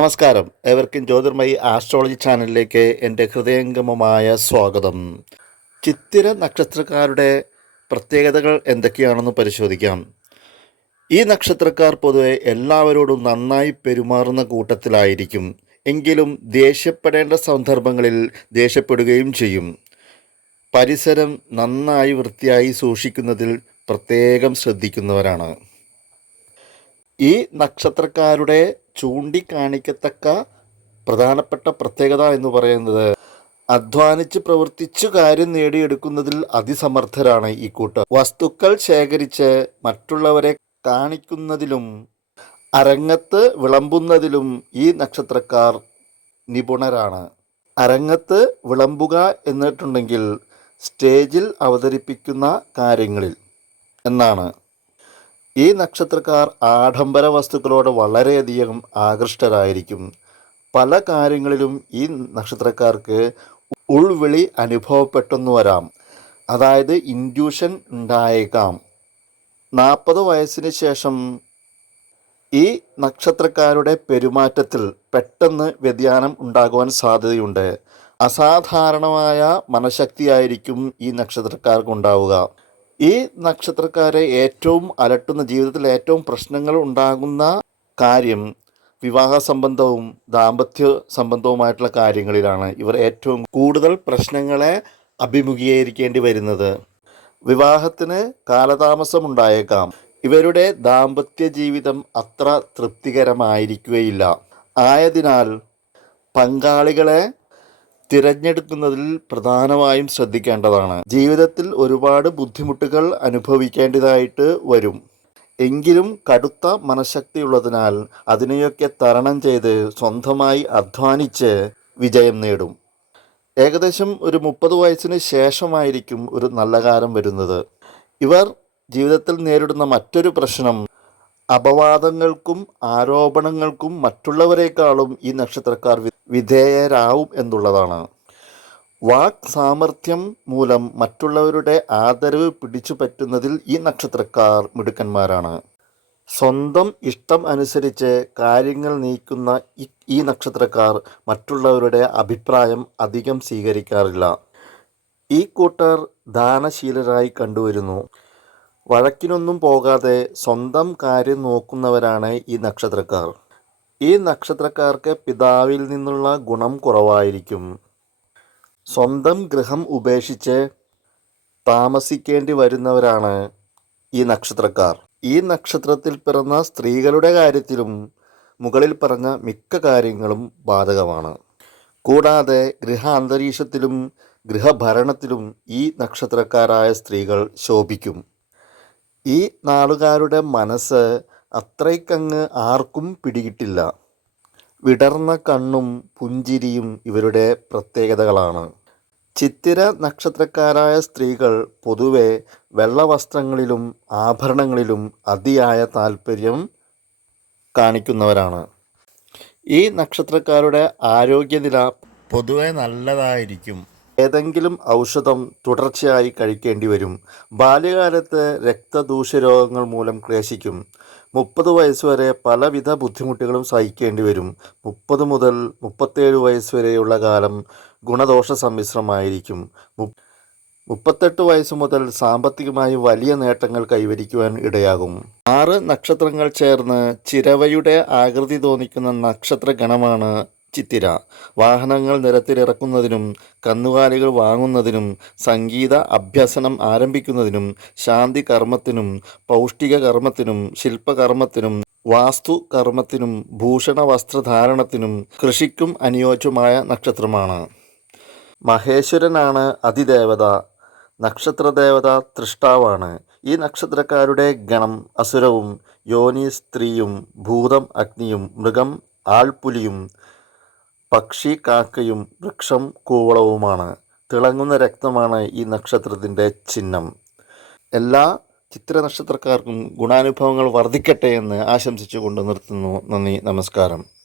നമസ്കാരം. എവർക്കും ജ്യോതിർമയി ആസ്ട്രോളജി ചാനലിലേക്ക് എന്റെ ഹൃദയംഗമമായ സ്വാഗതം. ചിത്തിര നക്ഷത്രക്കാരുടെ പ്രത്യേകതകൾ എന്തൊക്കെയാണെന്ന് പരിശോധിക്കാം. ഈ നക്ഷത്രക്കാർ പൊതുവെ എല്ലാവരോടും നന്നായി പെരുമാറുന്ന കൂട്ടത്തിലായിരിക്കും. എങ്കിലും ദേഷ്യപ്പെടേണ്ട സന്ദർഭങ്ങളിൽ ദേഷ്യപ്പെടുകയും ചെയ്യും. പരിസരം നന്നായി വൃത്തിയായി സൂക്ഷിക്കുന്നതിൽ പ്രത്യേകം ശ്രദ്ധിക്കുന്നവരാണ്. ഈ നക്ഷത്രക്കാരുടെ ചൂണ്ടിക്കാണിക്കത്തക്ക പ്രധാനപ്പെട്ട പ്രത്യേകത എന്ന് പറയുന്നത് അധ്വാനിച്ച് പ്രവർത്തിച്ചു കാര്യം നേടിയെടുക്കുന്നതിൽ അതിസമർത്ഥരാണ് ഈ കൂട്ടർ. വസ്തുക്കൾ ശേഖരിച്ച് മറ്റുള്ളവരെ കാണിക്കുന്നതിലും അരങ്ങത്ത് വിളമ്പുന്നതിലും ഈ നക്ഷത്രക്കാർ നിപുണരാണ്. അരങ്ങത്ത് വിളമ്പുക എന്നിട്ടുണ്ടെങ്കിൽ സ്റ്റേജിൽ അവതരിപ്പിക്കുന്ന കാര്യങ്ങളിൽ എന്നാണ്. ഈ നക്ഷത്രക്കാർ ആഡംബര വസ്തുക്കളോട് വളരെയധികം ആകൃഷ്ടരായിരിക്കും. പല കാര്യങ്ങളിലും ഈ നക്ഷത്രക്കാർക്ക് ഉൾവിളി അനുഭവപ്പെട്ടെന്ന് വരാം അതായത് ഇൻഡ്യൂഷൻ ഉണ്ടായേക്കാം. നാൽപ്പത് വയസ്സിന് ശേഷം ഈ നക്ഷത്രക്കാരുടെ പെരുമാറ്റത്തിൽ പെട്ടെന്ന് വ്യതിയാനം ഉണ്ടാകുവാൻ സാധ്യതയുണ്ട്. അസാധാരണമായ മനഃശക്തിയായിരിക്കും ഈ നക്ഷത്രക്കാർക്കുണ്ടാവുക. ഈ നക്ഷത്രക്കാരെ ഏറ്റവും അലട്ടുന്ന ജീവിതത്തിൽ ഏറ്റവും പ്രശ്നങ്ങൾ ഉണ്ടാകുന്ന കാര്യം വിവാഹ സംബന്ധവും ദാമ്പത്യ സംബന്ധവുമായിട്ടുള്ള കാര്യങ്ങളിലാണ്. ഇവർ ഏറ്റവും കൂടുതൽ പ്രശ്നങ്ങളെ അഭിമുഖീകരിക്കേണ്ടി വരുന്നത്. വിവാഹത്തിന് കാലതാമസം ഉണ്ടായേക്കാം ഇവരുടെ ദാമ്പത്യ ജീവിതം അത്ര തൃപ്തികരമായിരിക്കുകയില്ല. ആയതിനാൽ പങ്കാളികളെ തിരഞ്ഞെടുക്കുന്നതിൽ പ്രധാനമായും ശ്രദ്ധിക്കേണ്ടതാണ്. ജീവിതത്തിൽ ഒരുപാട് ബുദ്ധിമുട്ടുകൾ അനുഭവിക്കേണ്ടതായിട്ട് വരും. എങ്കിലും കടുത്ത മനഃശക്തിയുള്ളതിനാൽ അതിനെയൊക്കെ തരണം ചെയ്ത് സ്വന്തമായി അധ്വാനിച്ച് വിജയം നേടും. ഏകദേശം ഒരു മുപ്പത് വയസ്സിന് ശേഷമായിരിക്കും ഒരു നല്ല കാലം വരുന്നത്. ഇവർ ജീവിതത്തിൽ നേരിടുന്ന മറ്റൊരു പ്രശ്നം അപവാദങ്ങൾക്കും ആരോപണങ്ങൾക്കും മറ്റുള്ളവരെക്കാളും ഈ നക്ഷത്രക്കാർ വിധേയരാവും എന്നുള്ളതാണ്. വാക് സാമർഥ്യം മൂലം മറ്റുള്ളവരുടെ ആദരവ് പിടിച്ചു പറ്റുന്നതിൽ ഈ നക്ഷത്രക്കാർ മിടുക്കന്മാരാണ്. സ്വന്തം ഇഷ്ടം അനുസരിച്ച് കാര്യങ്ങൾ നീക്കുന്ന ഈ- നക്ഷത്രക്കാർ മറ്റുള്ളവരുടെ അഭിപ്രായം അധികം സ്വീകരിക്കാറില്ല. ഈ കൂട്ടർ ദാനശീലരായി കണ്ടുവരുന്നു. വഴക്കിനൊന്നും പോകാതെ സ്വന്തം കാര്യം നോക്കുന്നവരാണ് ഈ നക്ഷത്രക്കാർ. ഈ നക്ഷത്രക്കാർക്ക് പിതാവിൽ നിന്നുള്ള ഗുണം കുറവായിരിക്കും. സ്വന്തം ഗൃഹം ഉപേക്ഷിച്ച് താമസിക്കേണ്ടി വരുന്നവരാണ് ഈ നക്ഷത്രക്കാർ. ഈ നക്ഷത്രത്തിൽ പിറന്ന സ്ത്രീകളുടെ കാര്യത്തിലും മുകളിൽ പറഞ്ഞ മിക്ക കാര്യങ്ങളും ബാധകമാണ്. കൂടാതെ ഗൃഹ അന്തരീക്ഷത്തിലും ഗൃഹഭരണത്തിലും ഈ നക്ഷത്രക്കാരായ സ്ത്രീകൾ ശോഭിക്കും. ഈ നാളുകാരുടെ മനസ്സ് അത്രയ്ക്കങ്ങ് ആർക്കും പിടികിട്ടില്ല. വിടർന്ന കണ്ണും പുഞ്ചിരിയും ഇവരുടെ പ്രത്യേകതകളാണ്. ചിത്തിര നക്ഷത്രക്കാരായ സ്ത്രീകൾ പൊതുവെ വെള്ളവസ്ത്രങ്ങളിലും ആഭരണങ്ങളിലും അതിയായ താല്പര്യം കാണിക്കുന്നവരാണ്. ഈ നക്ഷത്രക്കാരുടെ ആരോഗ്യനില പൊതുവെ നല്ലതായിരിക്കും. ഏതെങ്കിലും ഔഷധം തുടർച്ചയായി കഴിക്കേണ്ടി വരും. ബാല്യകാലത്ത് രക്തദൂഷ്യരോഗങ്ങൾ മൂലം ക്ലേശിക്കും. മുപ്പത് വയസ്സുവരെ പലവിധ ബുദ്ധിമുട്ടുകളും സഹിക്കേണ്ടി വരും. മുപ്പത് മുതൽ മുപ്പത്തേഴ് വയസ്സ് വരെയുള്ള കാലം ഗുണദോഷ സമ്മിശ്രമായിരിക്കും. മുപ്പത്തെട്ട് വയസ്സ് മുതൽ സാമ്പത്തികമായി വലിയ നേട്ടങ്ങൾ കൈവരിക്കുവാൻ ഇടയാകും. ആറ് നക്ഷത്രങ്ങൾ ചേർന്ന് ചിരവയുടെ ആകൃതി തോന്നിക്കുന്ന നക്ഷത്ര ഗണമാണ് ചിത്തിര. വാഹനങ്ങൾ നിരത്തിലിറക്കുന്നതിനും കന്നുകാലികൾ വാങ്ങുന്നതിനും സംഗീത അഭ്യസനം ആരംഭിക്കുന്നതിനും ശാന്തി കർമ്മത്തിനും പൗഷ്ടിക കർമ്മത്തിനും ശില്പകർമ്മത്തിനും വാസ്തു കർമ്മത്തിനും ഭൂഷണ വസ്ത്രധാരണത്തിനും കൃഷിക്കും അനുയോജ്യമായ നക്ഷത്രമാണ്. മഹേശ്വരനാണ് അതിദേവത. നക്ഷത്രദേവത തൃഷ്ടാവാണ്. ഈ നക്ഷത്രക്കാരുടെ ഗണം അസുരവും യോനി സ്ത്രീയും ഭൂതം അഗ്നിയും മൃഗം ആൾപുലിയും പക്ഷി കാക്കയും വൃക്ഷം കൂവളവുമാണ്. തിളങ്ങുന്ന രക്തമാണ് ഈ നക്ഷത്രത്തിന്റെ ചിഹ്നം. എല്ലാ ചിത്ര നക്ഷത്രക്കാർക്കും ഗുണാനുഭവങ്ങൾ വർദ്ധിക്കട്ടെ എന്ന് ആശംസിച്ചുകൊണ്ട് നിർത്തുന്നു. നന്ദി നമസ്കാരം.